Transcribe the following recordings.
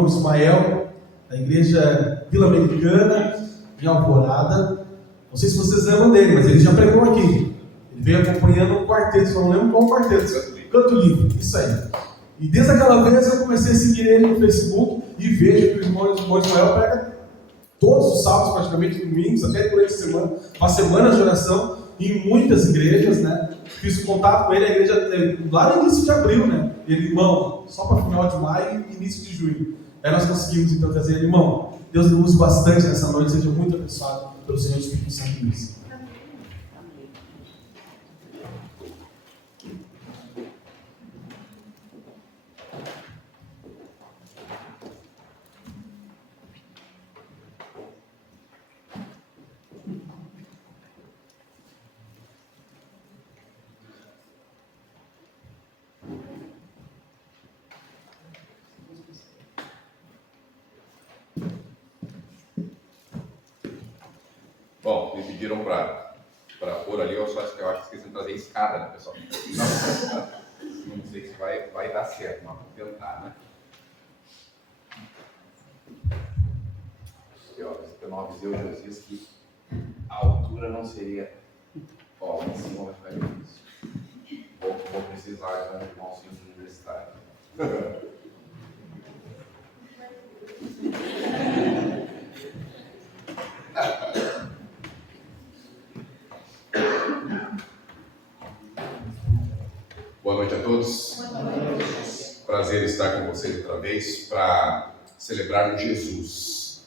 irmão Ismael, da igreja Vila Americana, em Alvorada. Não sei se vocês lembram dele, mas ele já pregou aqui. Ele veio acompanhando um quarteto, só não lembro qual quarteto. Canto Livre, isso aí. E desde aquela vez eu comecei a seguir ele no Facebook e vejo que o irmão Ismael prega todos os sábados, praticamente domingos, até durante a semana, uma semana de oração, em muitas igrejas, né? Fiz contato com ele, a igreja lá no início de abril, né? Ele, irmão, só para final de maio e início de junho. Aí nós conseguimos então trazer ele, irmão. Deus nos use bastante nessa noite, seja muito abençoado pelo Senhor Espírito Santo Luiz. Bom, me pediram para pôr ali, eu acho que esqueci de trazer escada, né, pessoal? Não sei se vai dar certo, mas vamos tentar, né? Eu não avisei o Josias que a altura não seria... Ó, em cima vai ficar difícil. Vou precisar de um irmãozinho universitário. Boa noite a todos. Boa noite. Prazer estar com vocês outra vez para celebrar Jesus.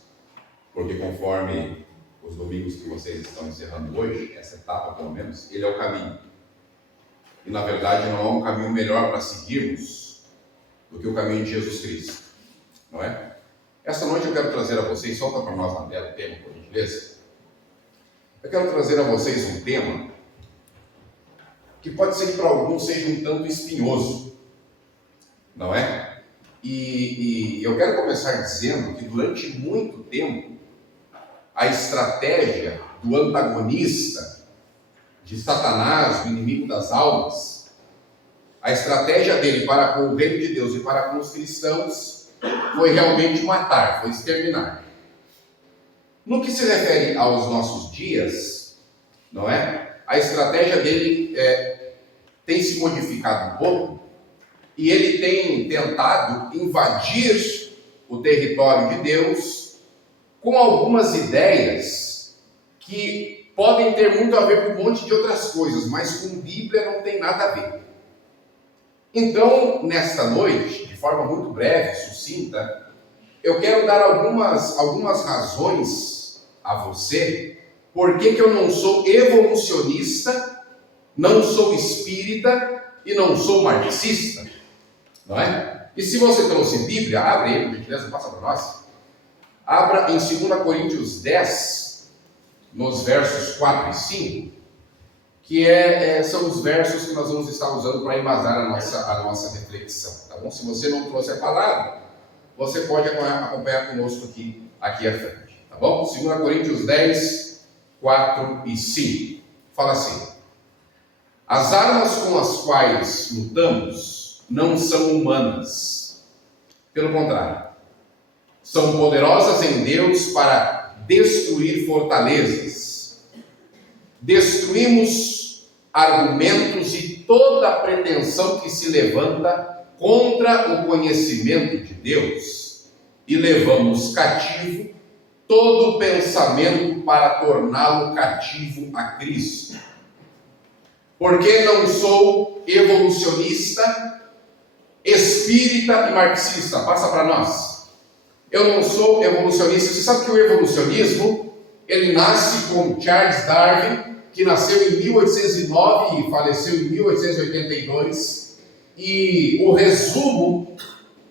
Porque conforme os domingos que vocês estão encerrando hoje, essa etapa pelo menos, ele é o caminho. E na verdade não há um caminho melhor para seguirmos do que o caminho de Jesus Cristo. Não é? Essa noite eu quero trazer a vocês, solta para nós na tela o tema, por gentileza. Eu quero trazer a vocês um tema que pode ser que para alguns seja um tanto espinhoso, não é? E eu quero começar dizendo que durante muito tempo, a estratégia do antagonista, de Satanás, o inimigo das almas, a estratégia dele para com o reino de Deus e para com os cristãos foi realmente matar, foi exterminar. No que se refere aos nossos dias, não é? A estratégia dele tem se modificado um pouco e ele tem tentado invadir o território de Deus com algumas ideias que podem ter muito a ver com um monte de outras coisas, mas com Bíblia não tem nada a ver. Então, nesta noite, de forma muito breve, sucinta, eu quero dar algumas razões a você por que eu não sou evolucionista, não sou espírita e não sou marxista, não é? E se você trouxe Bíblia, abre aí, por gentileza, passa para nós. Abra em 2 Coríntios 10, nos versos 4 e 5, que são os versos que nós vamos estar usando para embasar a nossa reflexão, tá bom? Se você não trouxe a palavra, você pode acompanhar conosco aqui à frente, tá bom? 2 Coríntios 10, 4 e 5, fala assim: as armas com as quais lutamos não são humanas, pelo contrário, são poderosas em Deus para destruir fortalezas. Destruímos argumentos e toda pretensão que se levanta contra o conhecimento de Deus e levamos cativo todo pensamento para torná-lo cativo a Cristo. Porque não sou evolucionista, espírita e marxista. Passa para nós. Eu não sou evolucionista. Você sabe que o evolucionismo, ele nasce com Charles Darwin, que nasceu em 1809 e faleceu em 1882. E o resumo,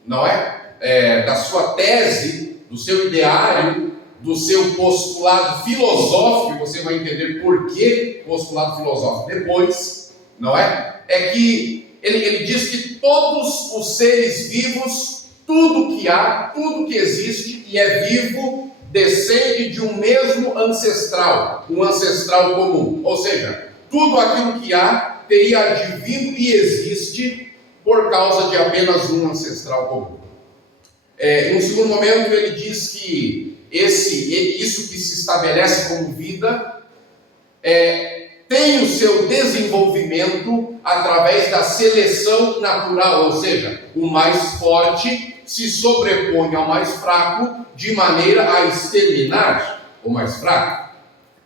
não é, da sua tese, do seu ideário, do seu postulado filosófico, você vai entender por que postulado filosófico depois, não é? É que ele diz que todos os seres vivos, tudo que há, tudo que existe e é vivo, descende de um mesmo ancestral, um ancestral comum. Ou seja, tudo aquilo que há teria advindo e existe por causa de apenas um ancestral comum. Em um segundo momento, ele diz que isso que se estabelece como vida tem o seu desenvolvimento através da seleção natural, ou seja, o mais forte se sobrepõe ao mais fraco de maneira a exterminar o mais fraco.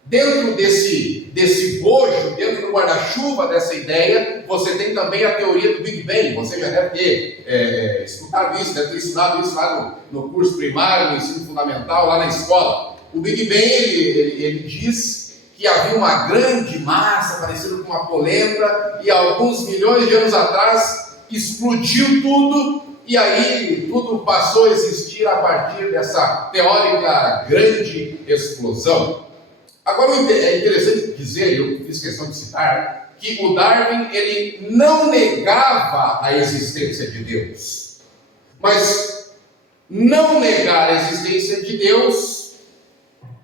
Dentro desse bojo, dentro do guarda-chuva dessa ideia, você tem também a teoria do Big Bang. Você já deve ter escutado isso, deve ter estudado isso lá no curso primário, no ensino fundamental, lá na escola. O Big Bang, ele diz que havia uma grande massa, parecida com uma polenta, e alguns milhões de anos atrás explodiu tudo, e aí tudo passou a existir a partir dessa teórica grande explosão. Agora é interessante dizer, eu fiz questão de citar, que o Darwin ele não negava a existência de Deus. Mas não negar a existência de Deus,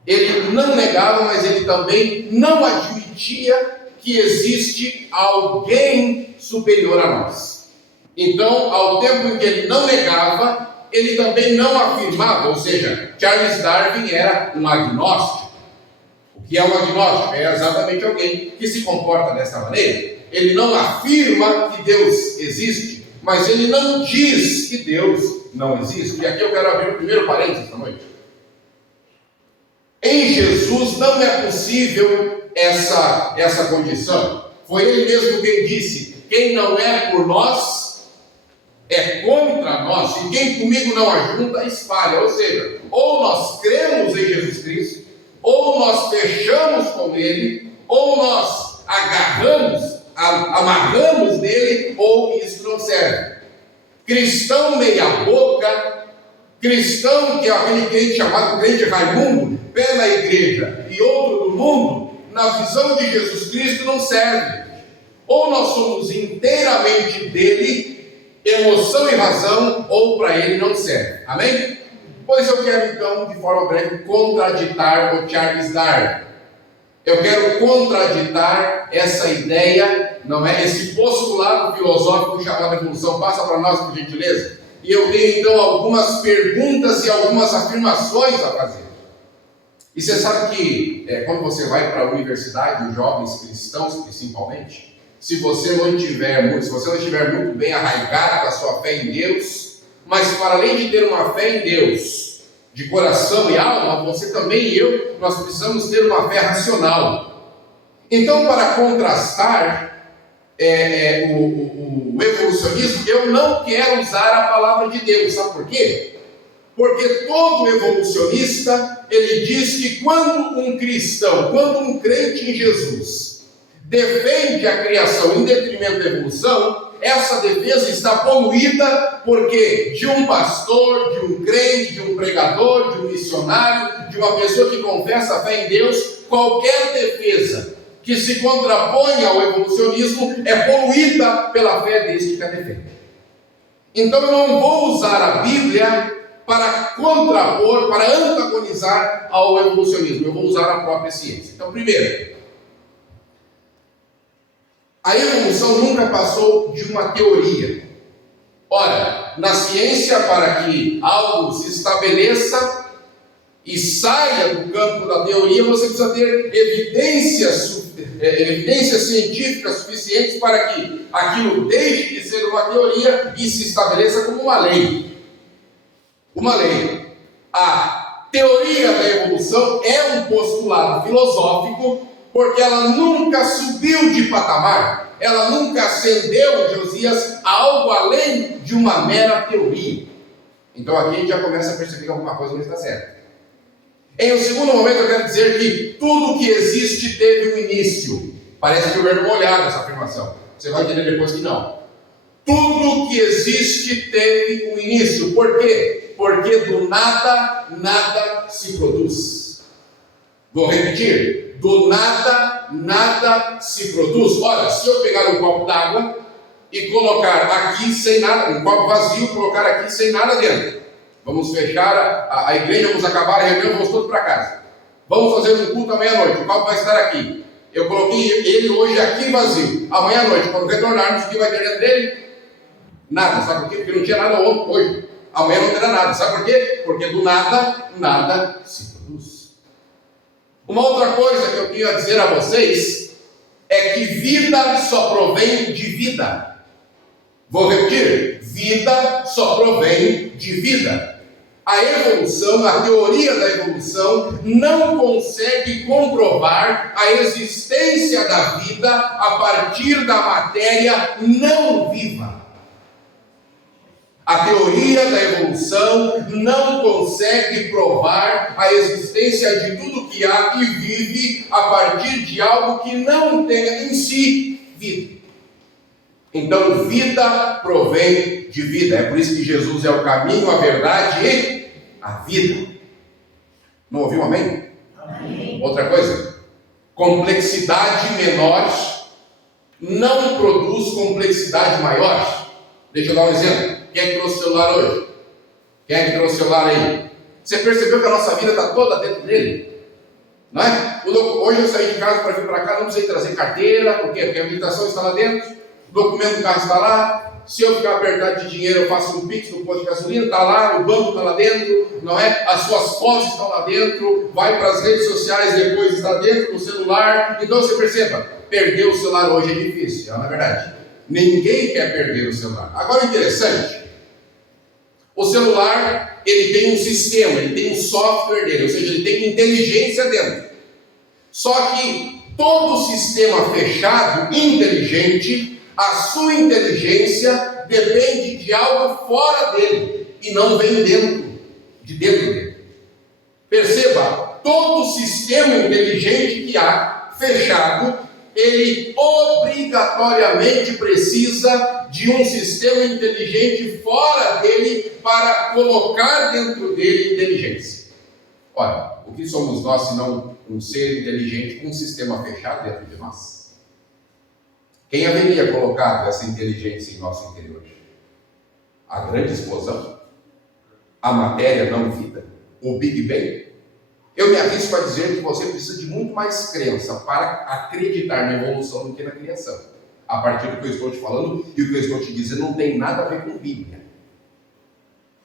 ele não negava, mas ele também não admitia que existe alguém superior a nós. Então, ao tempo em que ele não negava, ele também não afirmava, ou seja, Charles Darwin era um agnóstico. O que é um agnóstico? É exatamente alguém que se comporta dessa maneira. Ele não afirma que Deus existe, mas ele não diz que Deus não existe. E aqui eu quero abrir o primeiro parênteses esta noite. Em Jesus não é possível essa condição. Foi ele mesmo quem disse: quem não é por nós, é contra nós, e quem comigo não ajunta, espalha. Ou seja, ou nós cremos em Jesus Cristo, ou nós fechamos com Ele, ou nós amarramos nele, ou isso não serve. Cristão meia boca, cristão que é aquele crente chamado crente Raimundo, pé na igreja e outro do mundo, na visão de Jesus Cristo não serve. Ou nós somos inteiramente dele, emoção e razão, ou para ele não serve. Amém? Pois eu quero então, de forma breve, contraditar o Charles Darwin. Eu quero contraditar essa ideia, não é? Esse postulado filosófico chamado evolução. Passa para nós, por gentileza. E eu tenho então algumas perguntas e algumas afirmações a fazer. E você sabe que quando você vai para a universidade, os jovens cristãos principalmente, se você não estiver muito bem arraigado com a sua fé em Deus, mas para além de ter uma fé em Deus, de coração e alma, você também e eu, nós precisamos ter uma fé racional. Então, para contrastar o evolucionismo, eu não quero usar a palavra de Deus. Sabe por quê? Porque todo evolucionista, ele diz que quando um cristão, quando um crente em Jesus, defende a criação em detrimento da evolução, essa defesa está poluída porque de um pastor, de um crente, de um pregador, de um missionário, de uma pessoa que confessa a fé em Deus, qualquer defesa que se contrapõe ao evolucionismo é poluída pela fé deste que a defende. Então eu não vou usar a Bíblia para contrapor, para antagonizar ao evolucionismo, eu vou usar a própria ciência. Então, primeiro, a evolução nunca passou de uma teoria. Ora, na ciência, para que algo se estabeleça e saia do campo da teoria, você precisa ter evidências científicas suficientes para que aquilo deixe de ser uma teoria e se estabeleça como uma lei. Uma lei. A teoria da evolução é um postulado filosófico, porque ela nunca subiu de patamar, ela nunca ascendeu, Josias, a algo além de uma mera teoria. Então aqui a gente já começa a perceber que alguma coisa não está certa. Em um segundo momento eu quero dizer que tudo que existe teve um início. Parece que eu ver uma olhada essa afirmação. Você vai entender depois que não. Tudo que existe teve um início. Por quê? Porque do nada, nada se produz. Vou repetir. Do nada, nada se produz. Olha, se eu pegar um copo d'água e colocar aqui sem nada, um copo vazio, colocar aqui sem nada dentro. Vamos fechar a igreja, vamos acabar a reunião, vamos todos para casa. Vamos fazer um culto à meia-noite, o copo vai estar aqui. Eu coloquei ele hoje aqui vazio. Amanhã à noite, quando retornarmos, o que vai ter dentro dele? Nada, sabe por quê? Porque não tinha nada hoje. amanhã não terá nada. Sabe por quê? Porque do nada, nada se produz. Uma outra coisa que eu tenho a dizer a vocês é que vida só provém de vida. Vou repetir, vida só provém de vida. A evolução, a teoria da evolução, não consegue comprovar a existência da vida a partir da matéria não viva. A teoria da evolução não consegue provar a existência de tudo que há e vive a partir de algo que não tenha em si vida. Então, vida provém de vida. É por isso que Jesus é o caminho, a verdade e a vida. Não ouviu amém? Amém. Outra coisa, complexidade menor não produz complexidade maior. Deixa eu dar um exemplo. Quem é que trouxe o celular hoje? Quem é que trouxe o celular aí? Você percebeu que a nossa vida está toda dentro dele? Não é? Hoje eu saí de casa para vir para cá, não precisei trazer carteira. Por quê? Porque a habilitação está lá dentro. O documento do carro está lá. Se eu ficar apertado de dinheiro, eu faço um pix no posto de gasolina, está lá, o banco está lá dentro, não é? As suas fotos estão lá dentro, vai para as redes sociais, depois está dentro do celular. Então você perceba, perder o celular hoje é difícil, não é verdade? Ninguém quer perder o celular. Agora o interessante, o celular, ele tem um sistema, ele tem um software dele, ou seja, ele tem inteligência dentro. Só que todo sistema fechado, inteligente, a sua inteligência depende de algo fora dele e não vem dentro dele. Perceba, todo sistema inteligente que há, fechado, ele obrigatoriamente precisa de um sistema inteligente fora dele para colocar dentro dele inteligência. Olha, o que somos nós se não um ser inteligente com um sistema fechado dentro de nós? Quem haveria colocado essa inteligência em nosso interior? A grande explosão? A matéria não vida? O Big Bang? Eu me arrisco a dizer que você precisa de muito mais crença para acreditar na evolução do que na criação. A partir do que eu estou te falando e o que eu estou te dizendo não tem nada a ver com Bíblia.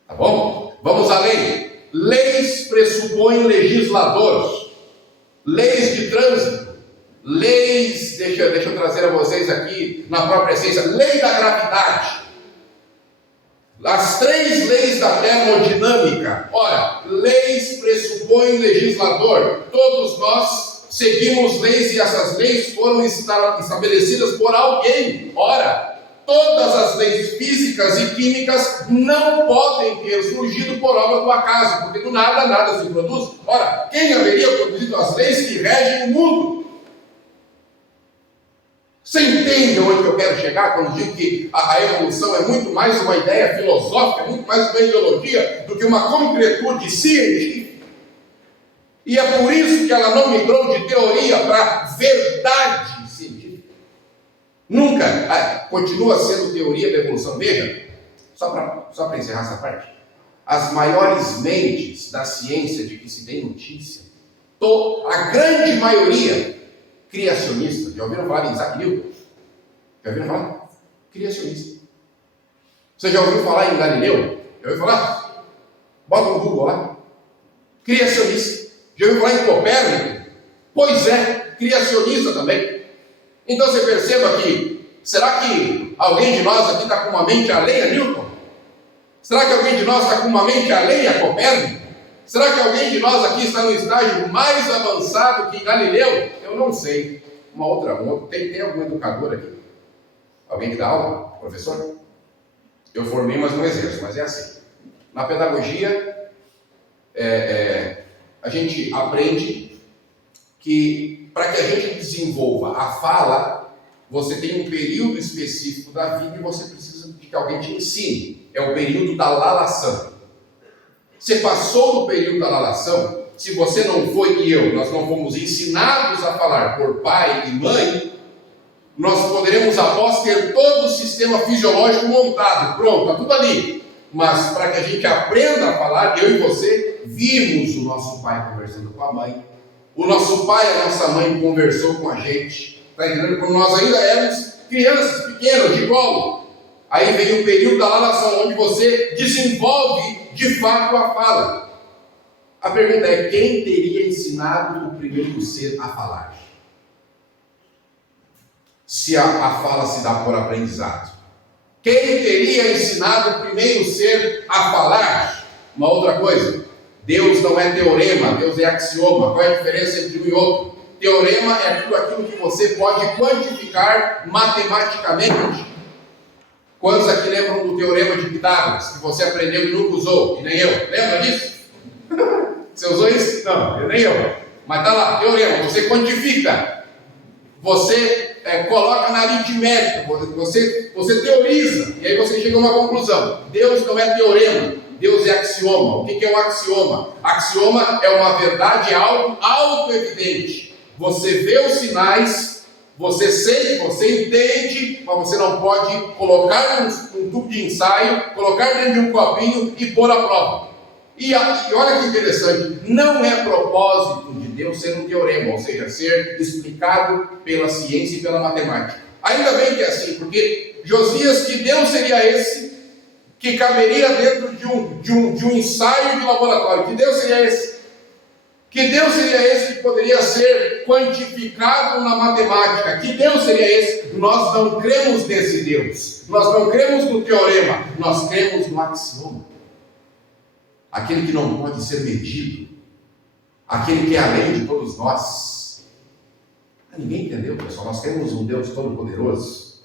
Tá bom? Vamos à lei. Leis pressupõem legisladores. Leis de trânsito. Leis, deixa eu trazer a vocês aqui na própria essência, lei da gravidade, as 3 leis da termodinâmica. Ora, leis pressupõem legislador, todos nós seguimos leis e essas leis foram estabelecidas por alguém. Ora, todas as leis físicas e químicas não podem ter surgido por obra do acaso, porque do nada, nada se produz. Ora, quem haveria produzido as leis que regem o mundo? Você entende onde eu quero chegar quando digo que a evolução é muito mais uma ideia filosófica, é muito mais uma ideologia do que uma concretude científica? E é por isso que ela não migrou de teoria para verdade científica. Nunca, continua sendo teoria da evolução. Veja, só para encerrar essa parte, as maiores mentes da ciência de que se tem notícia, a grande maioria, criacionista. Já ouviram falar em Isaac Newton? Já ouviram falar? Criacionista. Você já ouviu falar em Galileu? Já ouviu falar? Bota no Google lá. Criacionista. Já ouviu falar em Copérnico? Pois é, criacionista também. Então você perceba que, será que alguém de nós aqui está com uma mente alheia a Newton? Será que alguém de nós está com uma mente alheia a Copérnico? Será que alguém de nós aqui está no estágio mais avançado que Galileu? Eu não sei. Tem algum educador aqui? Alguém que dá aula? Professor? Eu formei, mas não exerço, mas é assim. Na pedagogia, a gente aprende que para que a gente desenvolva a fala, você tem um período específico da vida e você precisa de que alguém te ensine. É o período da lalação. Você passou do período da lalação, se você não foi e nós não fomos ensinados a falar por pai e mãe, nós poderemos após ter todo o sistema fisiológico montado, pronto, está tudo ali. Mas para que a gente aprenda a falar, eu e você vimos o nosso pai conversando com a mãe, o nosso pai e a nossa mãe conversou com a gente, está entendendo? Quando nós ainda éramos crianças pequenas, de colo. Aí vem o período da lalação, onde você desenvolve de fato a fala. A pergunta é: quem teria ensinado o primeiro ser a falar? Se a fala se dá por aprendizado. Quem teria ensinado o primeiro ser a falar? Uma outra coisa: Deus não é teorema, Deus é axioma. Qual é a diferença entre um e outro? Teorema é tudo aquilo que você pode quantificar matematicamente. Quantos aqui lembram do teorema de Pitágoras, que você aprendeu e nunca usou? E nem eu. Lembra disso? Você usou isso? Não, nem eu. Mas está lá, teorema. Você quantifica. Você coloca na aritmética. Você teoriza. E aí você chega a uma conclusão. Deus não é teorema. Deus é axioma. O que é um axioma? Axioma é uma verdade, algo auto-evidente. Você vê os sinais, você sente, você entende, mas você não pode colocar num tubo de ensaio, colocar dentro de um copinho e pôr à prova. E olha que interessante, não é propósito de Deus ser um teorema, ou seja, ser explicado pela ciência e pela matemática. Ainda bem que é assim, porque Josias, que Deus seria esse que caberia dentro de um ensaio de laboratório? Que Deus seria esse? Que Deus seria esse que poderia ser quantificado na matemática? Que Deus seria esse? Nós não cremos nesse Deus. Nós não cremos no teorema. Nós cremos no axioma. Aquele que não pode ser medido. Aquele que é além de todos nós. Ninguém entendeu, pessoal. Nós temos um Deus todo-poderoso.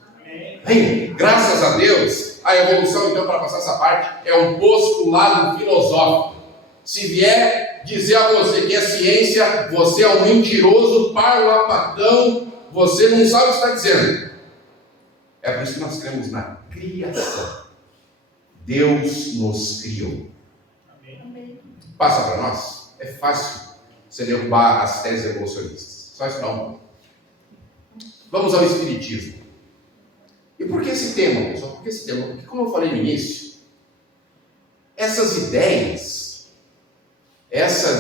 Amém. Graças a Deus, a evolução, então, para passar essa parte, é um postulado filosófico. Se vier dizer a você que é ciência, você é um mentiroso, parlapatão, você não sabe o que está dizendo. É por isso que nós cremos na criação. Deus nos criou. Amém. Passa para nós. É fácil você derrubar as teses evolucionistas. Só estudar um pouco. Vamos ao Espiritismo. E por que esse tema, pessoal? Por que esse tema? Porque, como eu falei no início, essas ideias, essa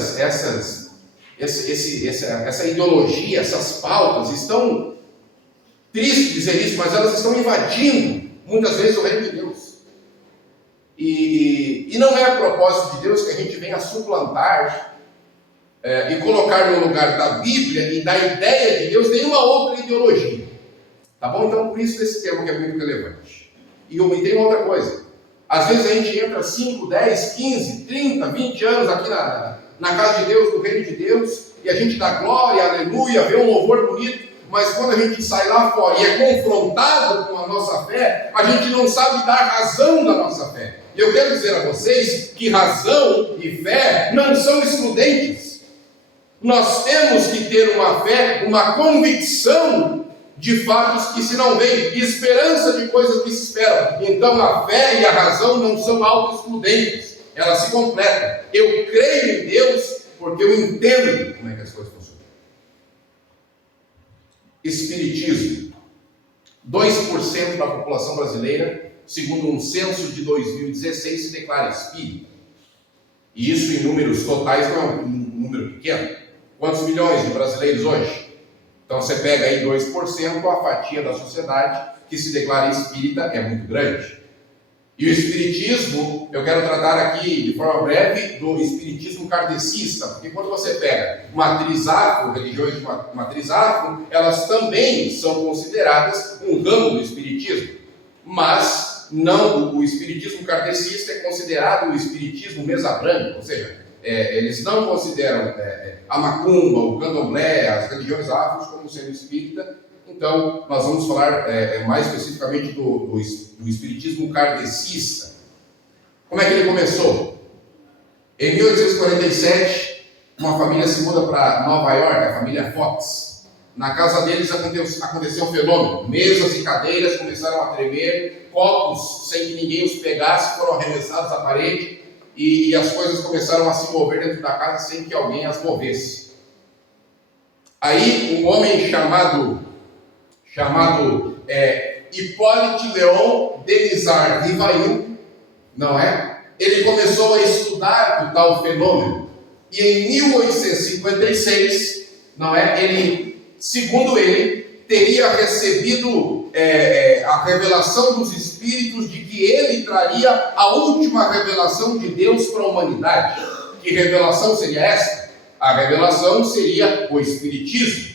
ideologia, essas pautas estão, triste dizer isso, mas elas estão invadindo muitas vezes o reino de Deus. E não é a propósito de Deus que a gente venha suplantar e colocar no lugar da Bíblia e da ideia de Deus nenhuma outra ideologia. Tá bom? Então, por isso esse tema que é muito relevante. E tem uma outra coisa. Às vezes a gente entra 5, 10, 15, 30, 20 anos aqui na casa de Deus, no reino de Deus, e a gente dá glória, aleluia, vê um louvor bonito, mas quando a gente sai lá fora e é confrontado com a nossa fé, a gente não sabe dar razão da nossa fé. E eu quero dizer a vocês que razão e fé não são excludentes. Nós temos que ter uma fé, uma convicção de fatos que se não veem, esperança de coisas que se esperam. Então a fé e a razão não são auto-excludentes, elas se completam. Eu creio em Deus porque eu entendo como é que as coisas funcionam. Espiritismo. 2% da população brasileira, segundo um censo de 2016, se declara espírita. E isso em números totais não é um número pequeno. Quantos milhões de brasileiros hoje? Então você pega aí 2%, a fatia da sociedade que se declara espírita é muito grande. E o espiritismo, eu quero tratar aqui de forma breve do espiritismo kardecista, porque quando você pega matriz afro, religiões de matriz afro, elas também são consideradas um ramo do espiritismo. Mas não, o espiritismo kardecista é considerado o espiritismo mesa branca, ou seja, eles não consideram a macumba, o candomblé, as religiões afros como sendo espírita. Então, nós vamos falar mais especificamente do espiritismo kardecista. Como é que ele começou? Em 1847, uma família se muda para Nova York, a família Fox. Na casa deles aconteceu um fenômeno. Mesas e cadeiras começaram a tremer, copos, sem que ninguém os pegasse, foram arremessados à parede, e as coisas começaram a se mover dentro da casa sem que alguém as movesse. Aí um homem chamado Hippolyte Léon Denisard Rivail, não é? Ele começou a estudar o tal fenômeno. E em 1856, não é? Ele, segundo ele, teria recebido a revelação dos Espíritos espíritos de que ele traria a última revelação de Deus para a humanidade. Que revelação seria essa? A revelação seria o Espiritismo.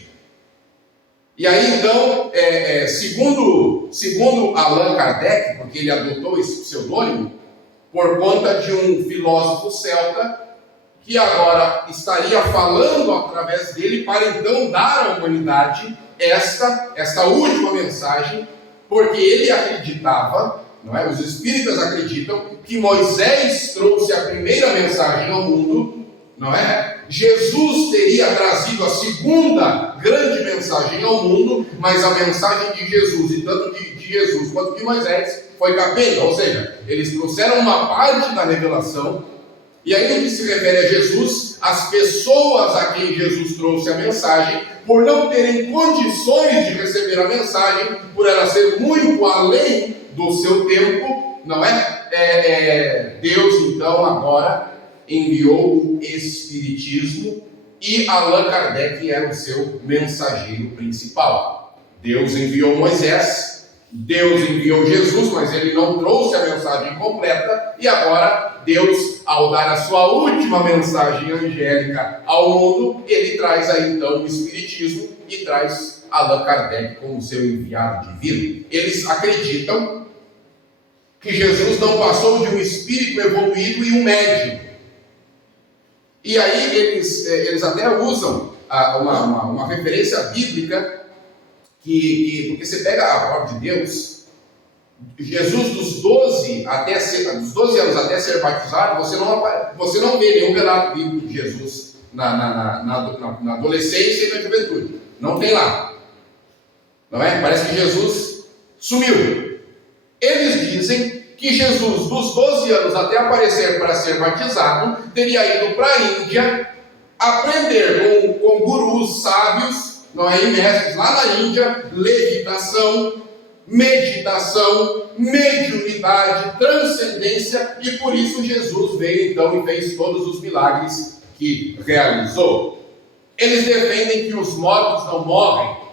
E aí então, segundo Allan Kardec, porque ele adotou esse pseudônimo, por conta de um filósofo celta, que agora estaria falando através dele para então dar à humanidade esta última mensagem, porque ele acreditava, não é? Os espíritas acreditam que Moisés trouxe a primeira mensagem ao mundo, não é? Jesus teria trazido a segunda grande mensagem ao mundo, mas a mensagem de Jesus, e tanto de Jesus quanto de Moisés, foi capenga, ou seja, eles trouxeram uma parte da revelação. E aí, no que se refere a Jesus, as pessoas a quem Jesus trouxe a mensagem, por não terem condições de receber a mensagem, por ela ser muito além do seu tempo, não é? Deus, então, agora enviou o Espiritismo e Allan Kardec era o seu mensageiro principal. Deus enviou Moisés, Deus enviou Jesus, mas ele não trouxe a mensagem completa, e agora Deus, ao dar a sua última mensagem angélica ao mundo, ele traz aí então o Espiritismo e traz Allan Kardec como seu enviado divino. Eles acreditam que Jesus não passou de um espírito evoluído e um médium. E aí eles até usam uma referência bíblica, porque você pega a palavra de Deus, Jesus dos 12 anos até ser batizado, você não vê nenhum relato bíblico de Jesus na adolescência e na juventude. Não tem lá. Não é? Parece que Jesus sumiu. Eles dizem que Jesus, dos 12 anos até aparecer para ser batizado, teria ido para a Índia aprender com gurus sábios, não é, e mestres lá na Índia, levitação, meditação, mediunidade, transcendência, e por isso Jesus veio então e fez todos os milagres que realizou. Eles defendem que os mortos não morrem.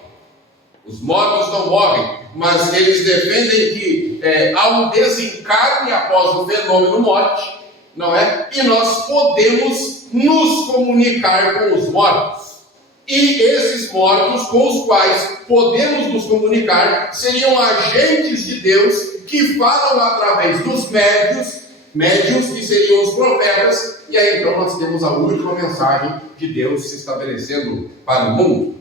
Os mortos não morrem, mas eles defendem que há um desencarne após o fenômeno morte, não é? E nós podemos nos comunicar com os mortos. E esses mortos com os quais podemos nos comunicar seriam agentes de Deus que falam através dos médiuns que seriam os profetas, e aí então nós temos a última mensagem de Deus se estabelecendo para o mundo.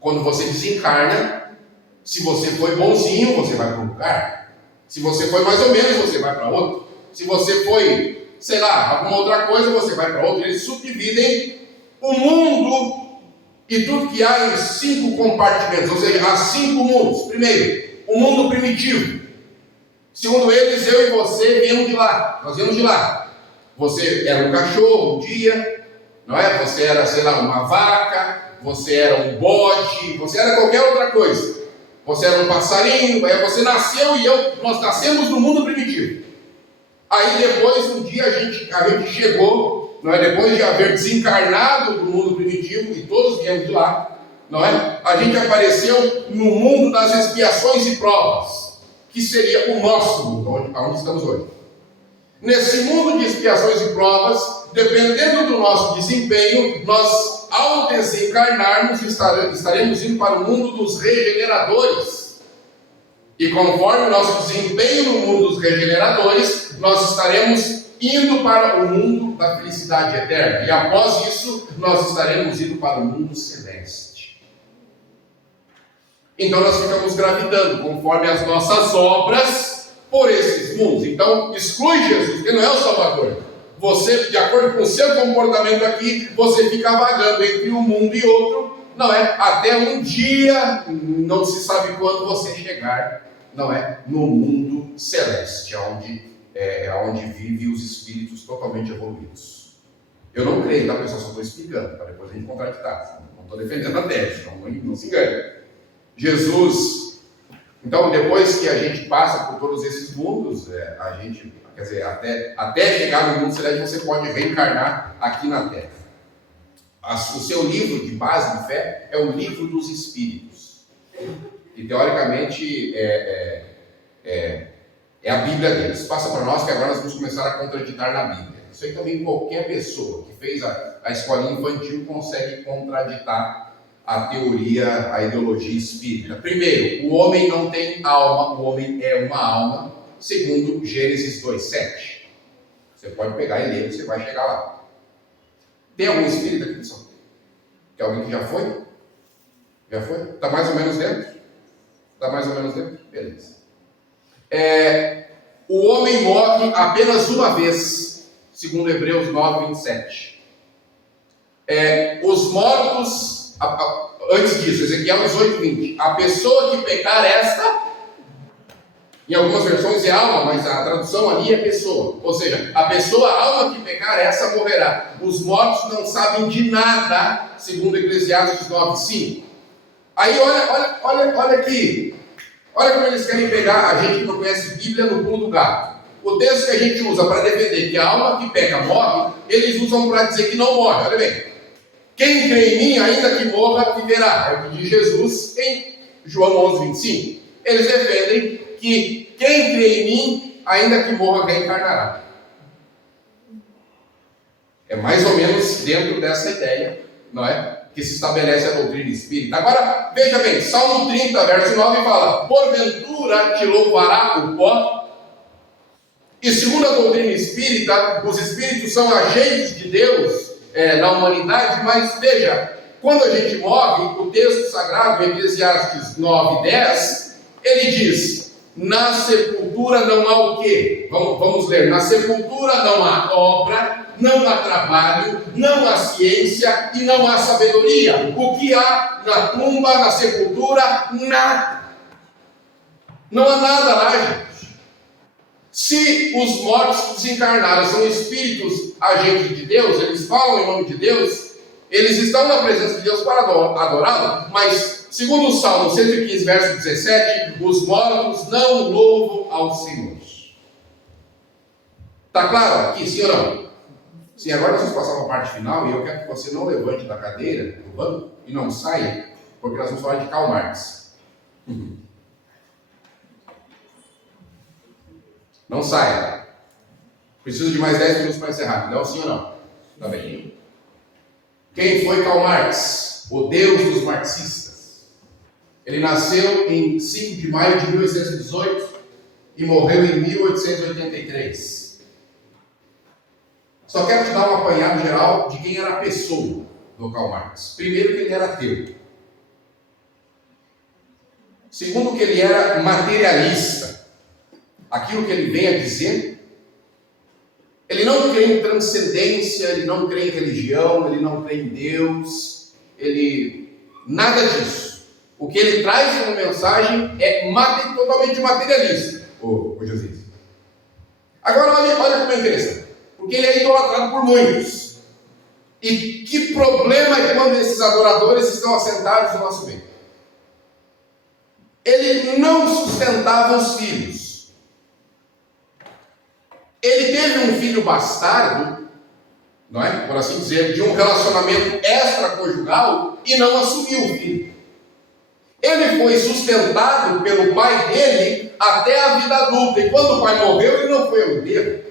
Quando você desencarna, se você foi bonzinho, você vai para um lugar. Se você foi mais ou menos, você vai para outro. Se você foi, sei lá, alguma outra coisa, você vai para outro. Eles subdividem o mundo e tudo que há em 5 compartimentos, ou seja, há 5 mundos. Primeiro, o mundo primitivo. Segundo eles, eu e você viemos de lá. Nós viemos de lá. Você era um cachorro um dia, não é? Você era, sei lá, uma vaca. Você era um bode, você era qualquer outra coisa. Você era um passarinho, aí você nasceu e nós nascemos no mundo primitivo. Aí depois, um dia a gente chegou, não é? Depois de haver desencarnado do mundo primitivo, e todos viemos de lá, não é? A gente apareceu no mundo das expiações e provas, que seria o nosso mundo, onde estamos hoje. Nesse mundo de expiações e provas, dependendo do nosso desempenho, nós, ao desencarnarmos, estaremos indo para o mundo dos regeneradores. E conforme o nosso desempenho no mundo dos regeneradores, nós estaremos indo para o mundo da felicidade eterna. E após isso, nós estaremos indo para o mundo celeste. Então nós ficamos gravitando conforme as nossas obras por esses mundos. Então exclui Jesus, que não é o Salvador. Você, de acordo com o seu comportamento aqui, você fica vagando entre um mundo e outro, não é? Até um dia, não se sabe quando você chegar, não é? No mundo celeste, onde vivem os espíritos totalmente evoluídos. Eu não creio, tá, pessoal? Só estou explicando, para depois a gente contraditar. Não estou defendendo a tese, não se engane. Jesus, então, depois que a gente passa por todos esses mundos, a gente, quer dizer, até chegar no mundo celeste, você pode reencarnar aqui na Terra. O seu livro de base de fé é o livro dos Espíritos. E, teoricamente, É a Bíblia deles. Passa para nós que agora nós vamos começar a contraditar na Bíblia. Isso aí também qualquer pessoa que fez a escolinha infantil consegue contraditar a teoria, a ideologia espírita. Primeiro, o homem não tem alma, o homem é uma alma, segundo Gênesis 2:7. Você pode pegar e ler, você vai chegar lá. Tem algum espírito aqui, pessoal? Tem alguém que já foi? Já foi? Está mais ou menos dentro? Está mais ou menos dentro? Beleza. O homem morre apenas uma vez, segundo Hebreus 9:27. Os mortos, antes disso, Ezequiel 18:20. A pessoa que pecar esta, em algumas versões é alma, mas a tradução ali é pessoa. Ou seja, a pessoa, a alma que pecar, essa morrerá. Os mortos não sabem de nada, segundo Eclesiastes 9:5. Aí olha aqui. Olha como eles querem pegar a gente que não conhece Bíblia no pulo do gato. O texto que a gente usa para defender que a alma que peca morre, eles usam para dizer que não morre. Olha bem. Quem crê em mim, ainda que morra, viverá. É o que diz Jesus em João 11:25. Eles defendem que quem crê em mim, ainda que morra, reencarnará. É mais ou menos dentro dessa ideia, não é? Que se estabelece a doutrina espírita. Agora, veja bem, Salmo 30, verso 9 fala: porventura te louvará o pó? E segundo a doutrina espírita, os espíritos são agentes de Deus na humanidade, mas veja, quando a gente morre, o texto sagrado, Eclesiastes 9:10, ele diz: na sepultura não há o quê? Vamos ler. Na sepultura não há obra, não há trabalho, não há ciência e não há sabedoria. O que há na tumba, na sepultura? Nada. Não há nada lá, gente. Se os mortos desencarnados são espíritos agentes de Deus, eles falam em nome de Deus, eles estão na presença de Deus para adorá-lo, mas segundo o Salmo 115, verso 17, os mortos não louvam ao Senhor. Está claro aqui, sim ou não? Sim, agora nós vamos passar para a parte final e eu quero que você não levante da cadeira, do banco, e não saia, porque nós vamos falar de Karl Marx. Não saia. Preciso de mais 10 minutos para encerrar. Não, sim ou não? Está bem. Quem foi Karl Marx? O deus dos marxistas. Ele nasceu em 5 de maio de 1818 e morreu em 1883. Só quero te dar um apanhado geral de quem era a pessoa do Karl Marx. Primeiro, que ele era ateu. Segundo, que ele era materialista. Aquilo que ele vem a dizer, ele não crê em transcendência, ele não crê em religião, ele não crê em Deus, nada disso. O que ele traz como mensagem é totalmente materialista, ô José. Agora olha como é interessante, porque ele é idolatrado por muitos. E que problema é quando esses adoradores estão assentados no nosso meio? Ele não sustentava os filhos. Ele teve um filho bastardo, não é? Por assim dizer, de um relacionamento extraconjugal e não assumiu o filho. Ele foi sustentado pelo pai dele até a vida adulta. E quando o pai morreu, ele não foi ao enterro.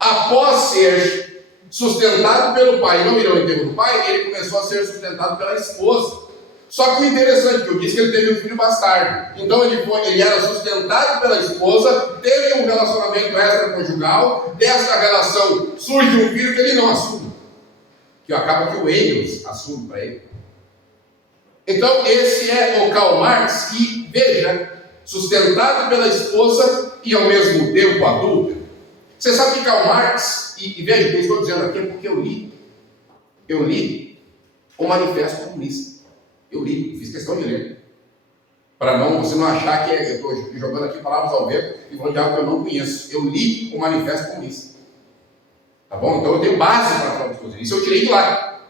Após ser sustentado pelo pai e não ir ao enterro do pai, ele começou a ser sustentado pela esposa. Só que o interessante, que eu disse que ele teve um filho bastardo. Então ele era sustentado pela esposa, teve um relacionamento extraconjugal, dessa relação surge um filho que ele não assume. Que acaba que o Engels assume para ele. Então esse é o Karl Marx, e veja, sustentado pela esposa e ao mesmo tempo adulto. Você sabe que Karl Marx, e veja, o que eu estou dizendo aqui é porque eu li o Manifesto Comunista. Eu fiz questão de ler. Para você não achar que eu estou jogando aqui palavras ao vento e falando de algo que eu não conheço. Eu li o Manifesto Comunista. Tá bom? Então eu tenho base para falar das coisas. Isso eu tirei de lá.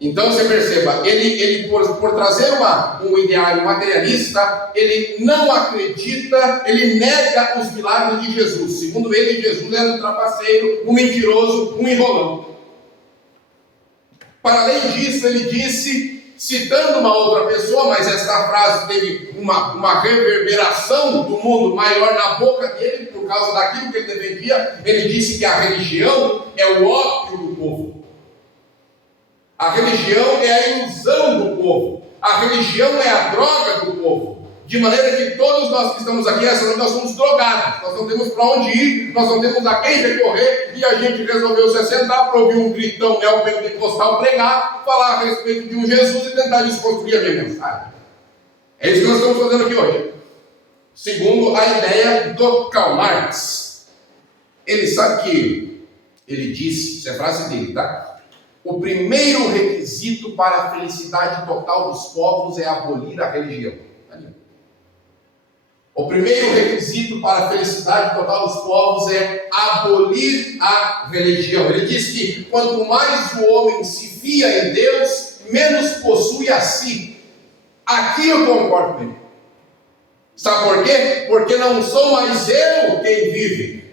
Então você perceba, ele por trazer um ideário materialista, ele não acredita, ele nega os milagres de Jesus. Segundo ele, Jesus era um trapaceiro, um mentiroso, um enrolão. Para além disso, ele disse: citando uma outra pessoa, mas esta frase teve uma reverberação do mundo maior na boca dele, por causa daquilo que ele defendia. Ele disse que a religião é o ópio do povo. A religião é a ilusão do povo. A religião é a droga do povo. De maneira que todos nós que estamos aqui, essa noite, nós somos drogados. Nós não temos para onde ir, nós não temos a quem recorrer, e a gente resolveu se sentar para ouvir um gritão neopentecostal pregar, falar a respeito de um Jesus e tentar desconstruir a minha mensagem. É isso que nós estamos fazendo aqui hoje. Segundo a ideia do Karl Marx. Ele sabe que ele disse, isso é a frase dele, tá? O primeiro requisito para a felicidade total dos povos é abolir a religião. O primeiro requisito para a felicidade total dos povos é abolir a religião. Ele diz que quanto mais o homem se fia em Deus, menos possui a si. Aqui eu concordo com ele. Sabe por quê? Porque não sou mais eu quem vive,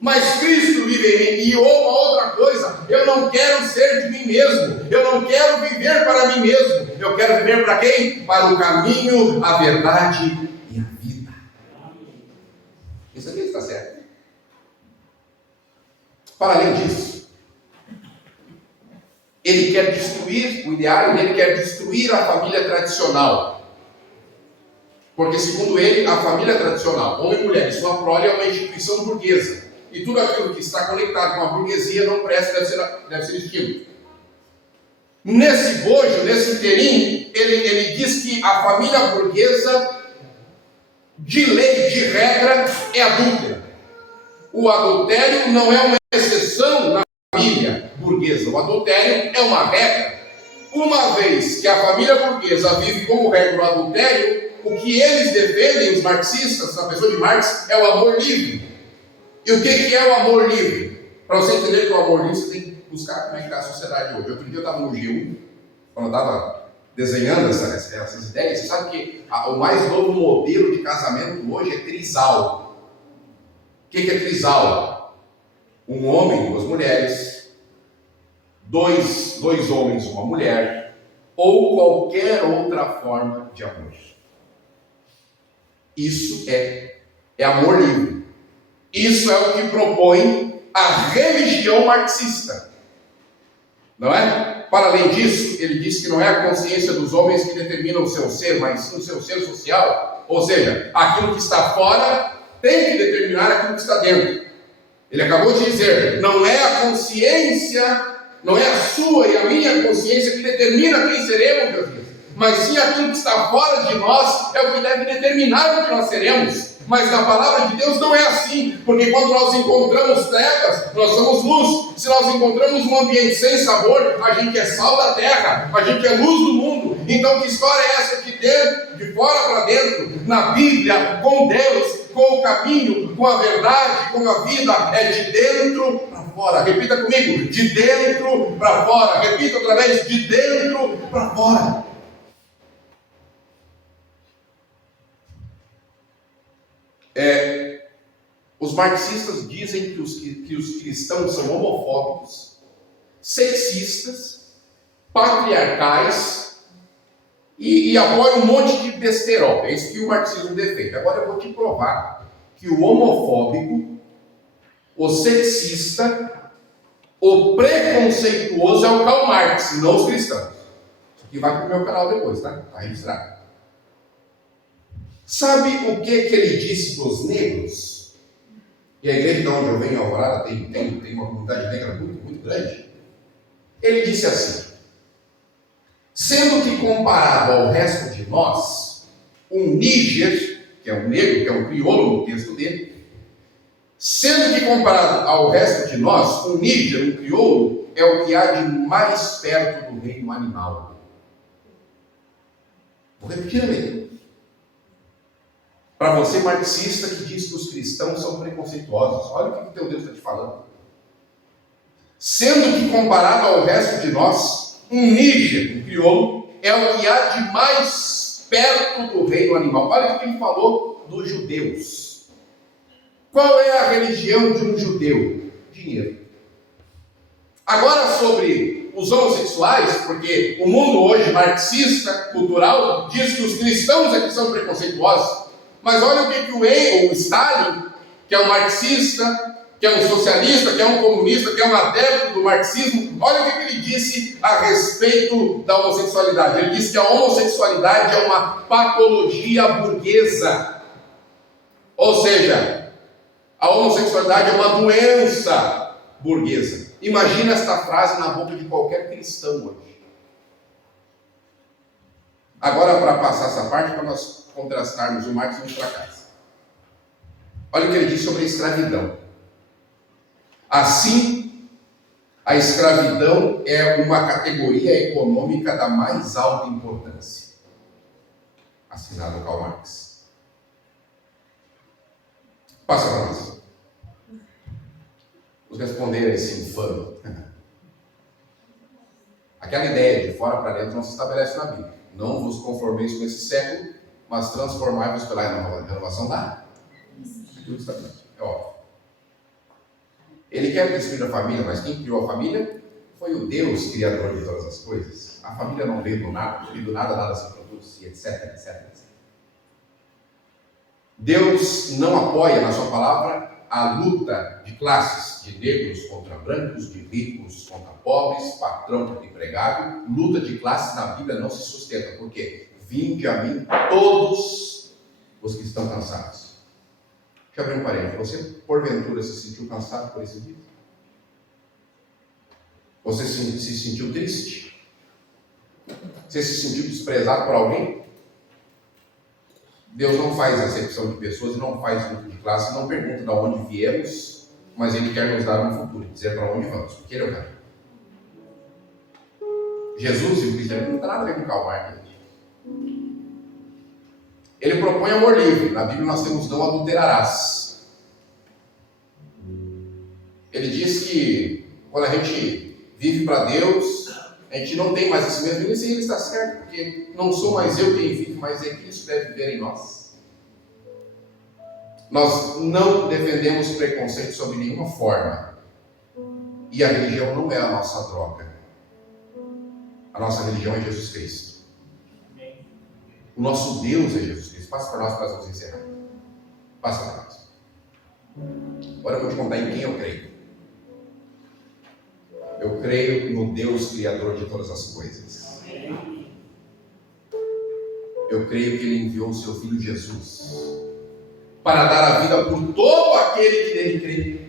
mas Cristo vive em mim. E uma outra coisa, eu não quero ser de mim mesmo, eu não quero viver para mim mesmo, eu quero viver para quem? Para o caminho, a verdade e a vida. Isso aqui está certo. Para além disso, ele quer destruir, o ideário dele quer destruir a família tradicional. Porque, segundo ele, a família tradicional, homem e mulher, e sua prole, é uma instituição burguesa. E tudo aquilo que está conectado com a burguesia não presta, deve ser extinto. Nesse bojo, nesse inteirinho, ele diz que a família burguesa, de lei, de regra, é adúltera. O adultério não é uma exceção na família burguesa. O adultério é uma regra. Uma vez que a família burguesa vive como regra o adultério, o que eles defendem, os marxistas, a pessoa de Marx, é o amor livre. E o que é o amor livre? Para você entender que o amor livre, você tem que buscar como é que está a sociedade hoje. Outro dia eu estava no G1, quando eu estava desenhando essas ideias, você sabe que o mais novo modelo de casamento hoje é trisal. O que é trisal? Um homem, duas mulheres, dois homens, uma mulher, ou qualquer outra forma de amor. Isso é amor livre. Isso é o que propõe a religião marxista. Não é? Para além disso, ele diz que não é a consciência dos homens que determina o seu ser, mas sim o seu ser social. Ou seja, aquilo que está fora tem que determinar aquilo que está dentro. Ele acabou de dizer, não é a consciência, não é a sua e a minha consciência que determina quem seremos, meus filhos. Mas sim aquilo que está fora de nós é o que deve determinar o que nós seremos. Mas na palavra de Deus não é assim, porque quando nós encontramos trevas, nós somos luz. Se nós encontramos um ambiente sem sabor, a gente é sal da terra, a gente é luz do mundo. Então que história é essa de dentro, de fora para dentro, na Bíblia, com Deus, com o caminho, com a verdade, com a vida? É de dentro para fora. Repita comigo, de dentro para fora. Repita outra vez, de dentro para fora. Os marxistas dizem que os cristãos são homofóbicos, sexistas, patriarcais e apoiam um monte de besterol. É isso que o marxismo defende. Agora eu vou te provar que o homofóbico, o sexista, o preconceituoso é o Karl Marx, não os cristãos. Isso aqui vai para o meu canal depois, tá? Está registrado. Sabe o que ele disse dos negros? E a igreja de onde eu venho, Alvorada, tem uma comunidade negra muito, muito grande. Ele disse assim: sendo que comparado ao resto de nós, um níger, que é um negro, que é um crioulo no texto dele, sendo que comparado ao resto de nós, um níger, um crioulo, é o que há de mais perto do reino animal. Vou repetir a leitura. Para você marxista que diz que os cristãos são preconceituosos, olha o que o teu Deus está te falando. Sendo que comparado ao resto de nós, um níger, um crioulo, é o que há de mais perto do reino animal. Olha o que ele falou dos judeus. Qual é a religião de um judeu? Dinheiro. Agora sobre os homossexuais, porque o mundo hoje marxista, cultural, diz que os cristãos é que são preconceituosos. Mas olha o que o Stalin, que é um marxista, que é um socialista, que é um comunista, que é um adepto do marxismo, olha o que ele disse a respeito da homossexualidade. Ele disse que a homossexualidade é uma patologia burguesa. Ou seja, a homossexualidade é uma doença burguesa. Imagina esta frase na boca de qualquer cristão hoje. Agora, para passar essa parte, para nós contrastarmos o Marx, vamos para casa. Olha o que ele diz sobre a escravidão. Assim, a escravidão é uma categoria econômica da mais alta importância. Assinado Karl Marx. Passa para nós. Vamos responder a esse infame. Aquela ideia de fora para dentro não se estabelece na Bíblia. Não vos conformeis com esse século, mas transformai-vos pela renovação da mente. É óbvio. Ele quer destruir a família, mas quem criou a família foi o Deus criador de todas as coisas. A família não veio do nada, e do nada nada se produz, e etc, etc, etc. Deus não apoia na sua palavra a luta de classes, de negros contra brancos, de ricos contra pobres, patrão contra empregado. Luta de classes na Bíblia não se sustenta. Por quê? Vinde a mim todos os que estão cansados. Deixa eu abrir um parênteses. Você, porventura, se sentiu cansado por esse dia? Você se sentiu triste? Você se sentiu desprezado por alguém? Deus não faz acepção de pessoas e não faz luta de classe, não pergunta de onde viemos, mas Ele quer nos dar um futuro, dizer para onde vamos, porque Ele é o caminho. Jesus e o cristianismo não tem nada a ver com Karl Marx. Ele propõe amor livre. Na Bíblia nós temos não adulterarás. Ele diz que quando a gente vive para Deus, a gente não tem mais esse mesmo, e ele está certo, porque não sou mais eu quem vive, mas é Cristo deve viver em nós. Nós não defendemos preconceito sob nenhuma forma. E a religião não é a nossa droga. A nossa religião é Jesus Cristo. O nosso Deus é Jesus Cristo. Passa para nós vamos encerrar. Passa para nós. Agora eu vou te contar em quem eu creio. Eu creio no Deus Criador de todas as coisas. Eu creio que Ele enviou o seu Filho Jesus para dar a vida por todo aquele que nele crê.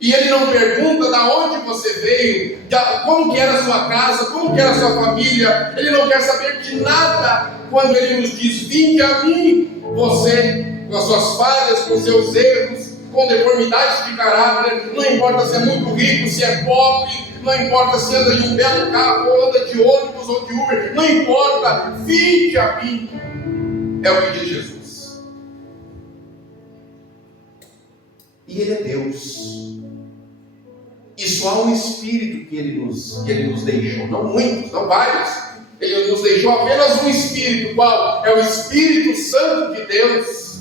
E Ele não pergunta de onde você veio, como que era a sua casa, como que era a sua família. Ele não quer saber de nada quando Ele nos diz: vinde a mim, você, com as suas falhas, com seus erros, com deformidades de caráter. Não importa se é muito rico, se é pobre, não importa se anda de um belo carro, ou anda de ônibus ou de Uber, não importa, vinde a mim. É o que diz Jesus. E Ele é Deus. E só há um Espírito que Ele nos deixou, não muitos, não vários. Ele nos deixou apenas um Espírito. Qual? É o Espírito Santo de Deus,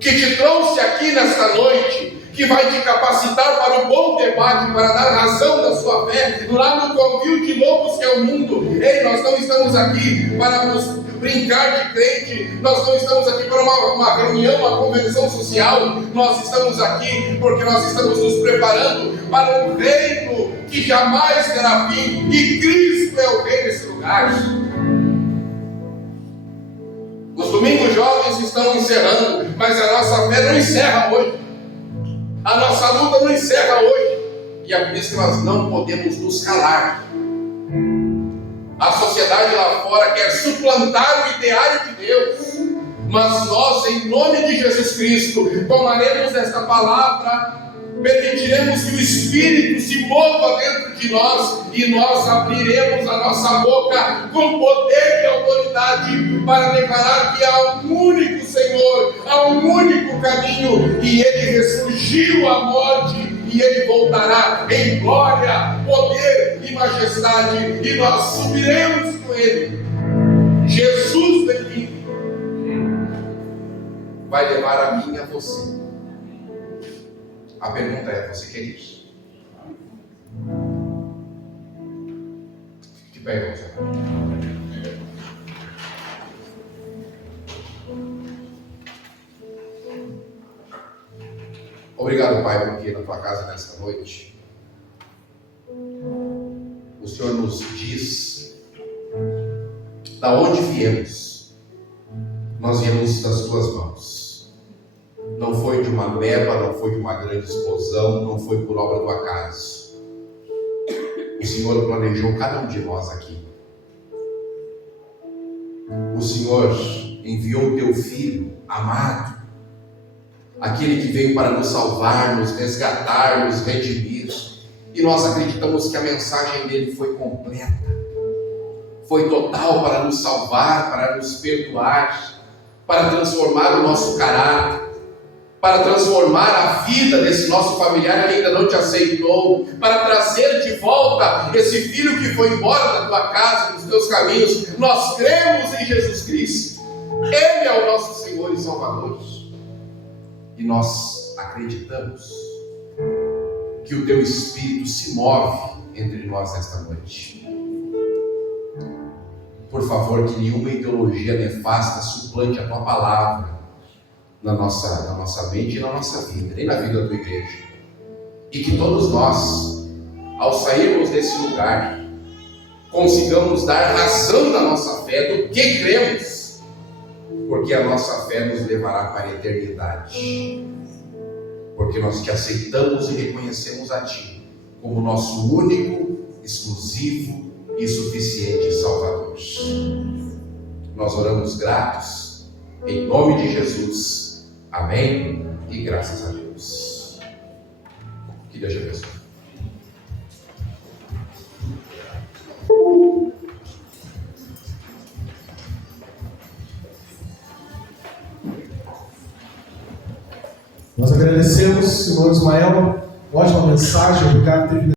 que te trouxe aqui nesta noite, que vai te capacitar para o bom debate, para dar razão da sua fé, lá no covil de lobos que é o mundo. Ei, nós não estamos aqui para nos brincar de crente, nós não estamos aqui para uma reunião, uma convenção social, nós estamos aqui porque nós estamos nos preparando para um reino que jamais terá fim, e Cristo é o rei nesse lugar. Os domingos jovens estão encerrando, mas a nossa fé não encerra hoje. A nossa luta não encerra hoje. E é por isso que nós não podemos nos calar. A sociedade lá fora quer suplantar o ideário de Deus, mas nós, em nome de Jesus Cristo, tomaremos esta palavra, permitiremos que o Espírito se mova dentro de nós, e nós abriremos a nossa boca com poder e autoridade para declarar que há um único Senhor, há um único caminho, e Ele ressurgiu à morte, e Ele voltará em glória, poder e majestade, e nós subiremos com Ele. Jesus daqui vai levar a mim e a você. A pergunta é: você quer isso? pé e vamos orar. Obrigado, Pai, porque na tua casa nesta noite o Senhor nos diz da onde viemos. Nós viemos das tuas mãos. Não foi de uma meba, não foi de uma grande explosão, não foi por obra do acaso. O Senhor planejou cada um de nós aqui. O Senhor enviou o teu Filho amado, aquele que veio para nos salvar, nos resgatar, nos redimir. E nós acreditamos que a mensagem dele foi completa, foi total para nos salvar, para nos perdoar, para transformar o nosso caráter, para transformar a vida desse nosso familiar que ainda não te aceitou, para trazer de volta esse filho que foi embora da tua casa, dos teus caminhos. Nós cremos em Jesus Cristo, Ele é o nosso Senhor e Salvador. E nós acreditamos que o teu Espírito se move entre nós nesta noite. Por favor, que nenhuma ideologia nefasta suplante a tua palavra na nossa mente e na nossa vida, nem na vida da tua igreja. E que todos nós, ao sairmos desse lugar, consigamos dar razão da nossa fé, do que cremos, porque a nossa fé nos levará para a eternidade. Porque nós te aceitamos e reconhecemos a ti como nosso único, exclusivo e suficiente Salvador. Nós oramos gratos, em nome de Jesus. Amém e graças a Deus. Que Deus te abençoe. Nós agradecemos, senhor Ismael, ótima mensagem, obrigado por ter vindo.